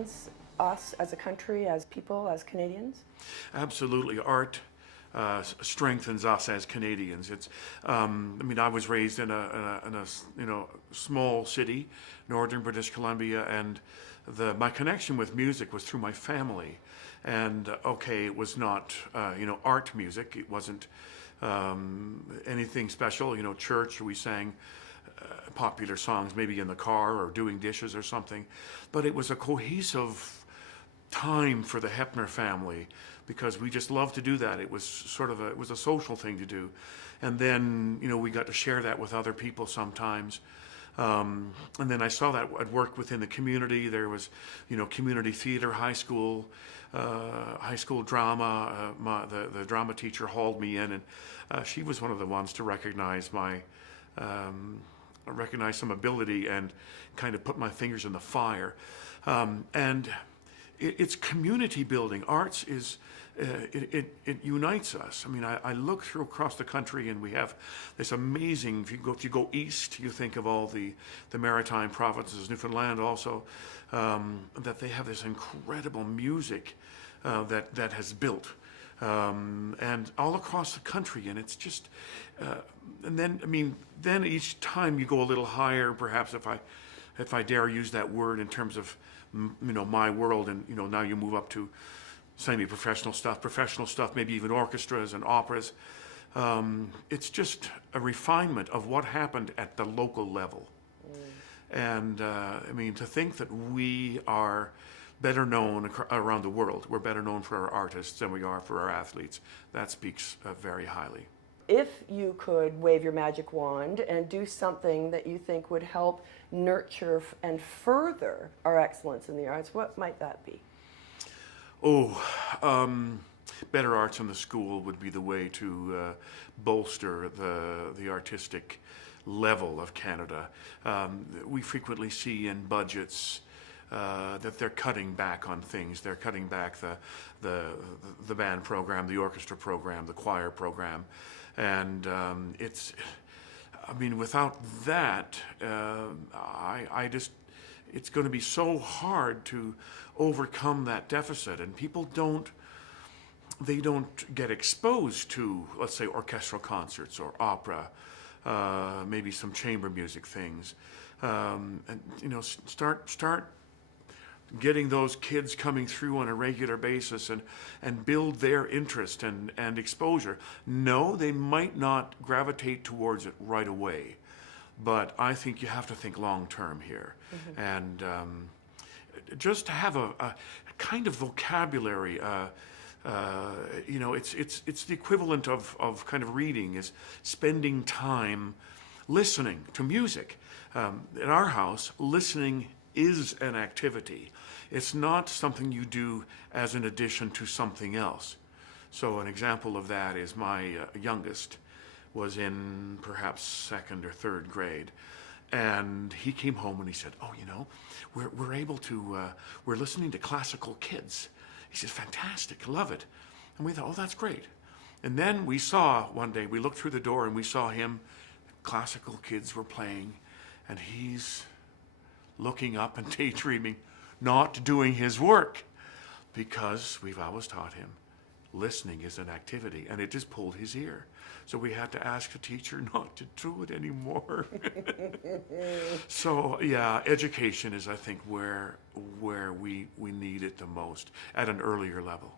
strengthens us as a country, as people, as Canadians? Absolutely. Art strengthens us as Canadians. It's, I mean, I was raised in a small city, northern British Columbia, and my connection with music was through my family. And okay, it was not art music. It wasn't anything special. Church. We sang popular songs, maybe in the car or doing dishes or something. But it was a cohesive time for the Heppner family, because we just loved to do that. It was it was a social thing to do. And then, we got to share that with other people sometimes. And then I saw that at work within the community. There was, community theater, high school drama. The drama teacher hauled me in, and she was one of the ones to recognize some ability and kind of put my fingers in the fire. And it's community building. Arts is, it unites us. I mean, I look through across the country, and we have this amazing, if you go east, you think of all the maritime provinces, Newfoundland also, that they have this incredible music that has built. And all across the country, and it's just, and then each time you go a little higher, perhaps if I dare use that word in terms of, my world, and now you move up to semi-professional stuff, professional stuff, maybe even orchestras and operas. It's just a refinement of what happened at the local level. And to think that we are better known around the world, we're better known for our artists than we are for our athletes, that speaks very highly. If you could wave your magic wand and do something that you think would help nurture and further our excellence in the arts, what might that be? Better arts in the school would be the way to bolster the artistic level of Canada. We frequently see in budgets that they're cutting back on things. They're cutting back the band program, the orchestra program, the choir program. And without that, it's going to be so hard to overcome that deficit. And people don't get exposed to, let's say, orchestral concerts or opera, maybe some chamber music things. Start getting those kids coming through on a regular basis and build their interest and exposure. No, they might not gravitate towards it right away, but I think you have to think long term here. Mm-hmm. And just to have a kind of vocabulary, it's the equivalent of kind of reading, is spending time listening to music. In our house, listening is an activity. It's not something you do as an addition to something else. So an example of that is my youngest was in perhaps second or third grade, and he came home and he said, we're able to, we're listening to classical kids. He said, fantastic, love it. And we thought, oh, that's great. And then we saw one day, we looked through the door and we saw him, classical kids were playing, and he's looking up and daydreaming, not doing his work, because we've always taught him listening is an activity, and it just pulled his ear. So we had to ask the teacher not to do it anymore. So yeah, education is, I think, where we need it the most at an earlier level.